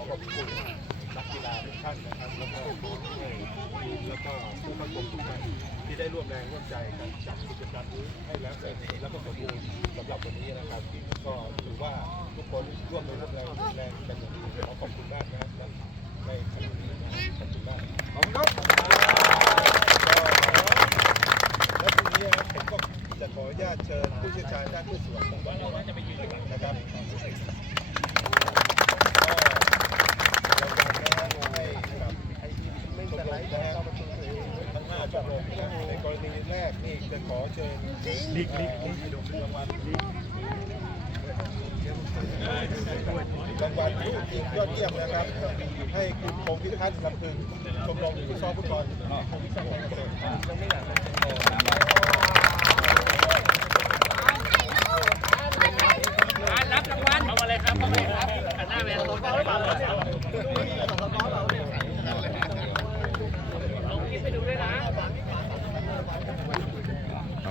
อขอบคุณนักกีฬาทุกท่านนะครับแล้วก็ผู้ช่วยแล้วก็ผู้เข้าชมทุกท่านที่ได้ร่วมแรงร่วมใจกันจัดกิจกรรมนี้ให้แล้วเสร็จแล้วก็สมบูรณ์สำหรับวันนี้นะครับก็ถือว่าทุกคนร่วมมือร่วมแรงร่วมแรงกันอย่างดีขอขอบคุณมากนะครับในครั้งนี้นะครับขอบคุณมากขอบคุณครับและทีนี้ผมก็จะขออนุญาตเชิญผู้เชี่ยวชาญด้านพืชสวนนะครับ จับผมในกรณีแรกนี่จะขอเชิญลิกลิกลิกรางวัลลิกรางวัลลูกทีมยอดเยี่ยมนะครับ ให้คุณพงพิทักษ์ลำพึงชมรมผู้ซ้อมฟุตบอลยังไม่อยากเป็น รับรางวัลเอามาเลยครับเอามาเลยครับหันหน้าไปทางโน้นก่อนลงคลิปไปดูด้วยนะ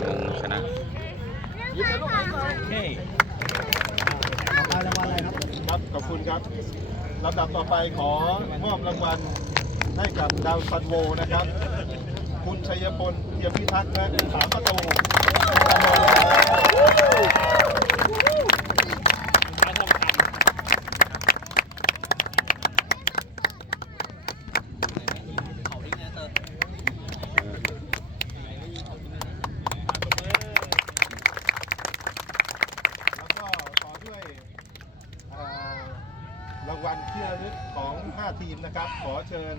ประมงชนะครับขอบคุณครับลำดับต่อไปขอมอบรางวัลให้กับดาวซันโวนะครับ คุณชัยพลเทียมพิทักษ์และสามประตูแล้วก็ต่อด้วยเอ่อรางวัลที่ระลึกของ 5 ทีมนะครับ ขอเชิญ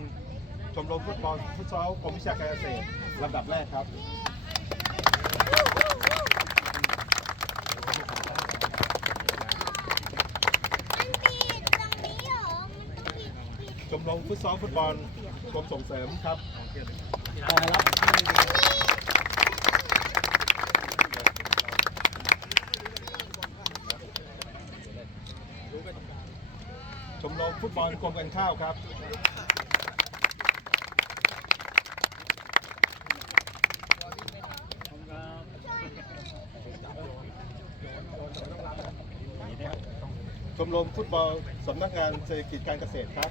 ชมรมฟุตบอลฟุตซอลกรมวิชาการเกษตรลำดับแรกครับชมรมฟุตซอลฟุตบอลกรมส่งเสริมครับ ชมรมฟุตบอลกรมการข้าวครับชมรมฟุตบอลสำนักงานเศรษฐกิจการเกษตรครับ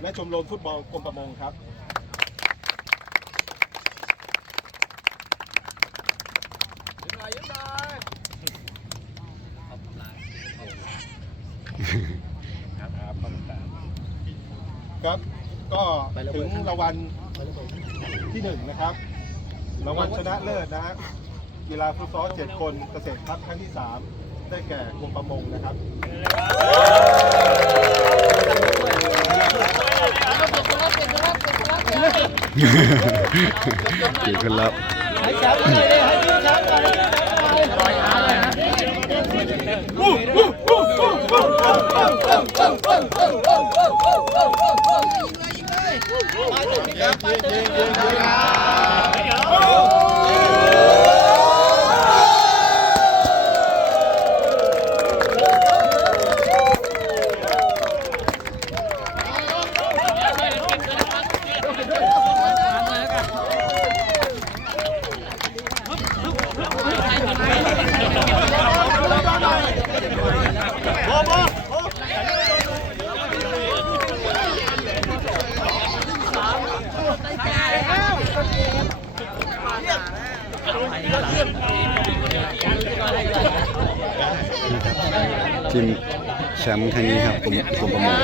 และชมรมฟุตบอลกรมประมงครับ ครับก็ถึงรางวัลที่หนึ่งนะครับรางวัลชนะเลิศนะฮะกีฬาฟุตซอลเจ็ดคนเกษตรครับครั้งที่สามได้แก่กรมประมงนะครับถือขึ้น phát triển ทีมแชมป์ครั้งนี้ครับกรมกรมประมง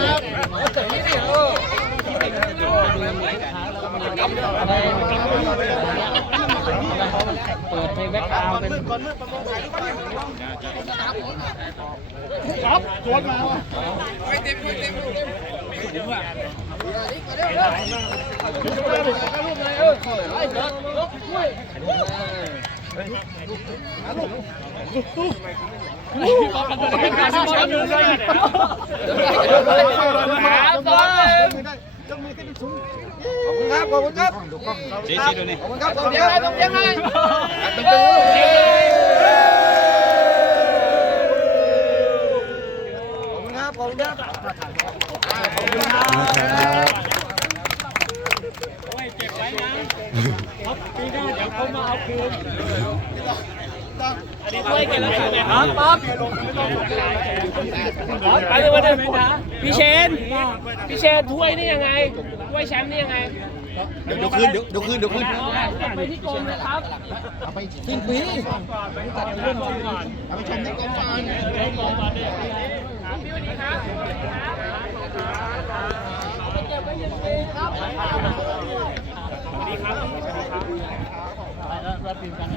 เปิดเพลงแบ็คกราวด์เป็นชี้ชี้ดูนี่ปีหน้าเดี๋ยวเขามาเอาคืนอันนี้ ช่วยกันแล้วใช่ไหมครับป๊อปไปเลยวันเดิมพี่เชนพี่เชนถ้วยนี่ยังไงถ้วยแชมป์นี่ยังไงเดี๋ยวคืนเดี๋ยวเดี๋ยวคืนเดี๋ยวคืนไปที่กรมนะครับเอาไปสิ้นปีตัดเรื่องก่อนเอาไปชมในกองก่อนให้กรมก่อนดิพี่วันนี้ครับเก็บไว้ยังไงครับสวัสดีครับ สวัสดีครับแล้วรับทีมกัน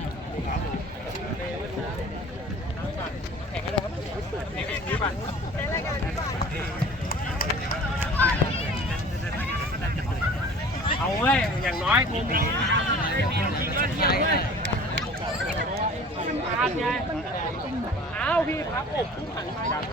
เอาเว้ย อย่างน้อยทีมนี้ทีมก็เที่ยวเว้ยผ่านไงอ้าวพี่พับอกผู้หันมา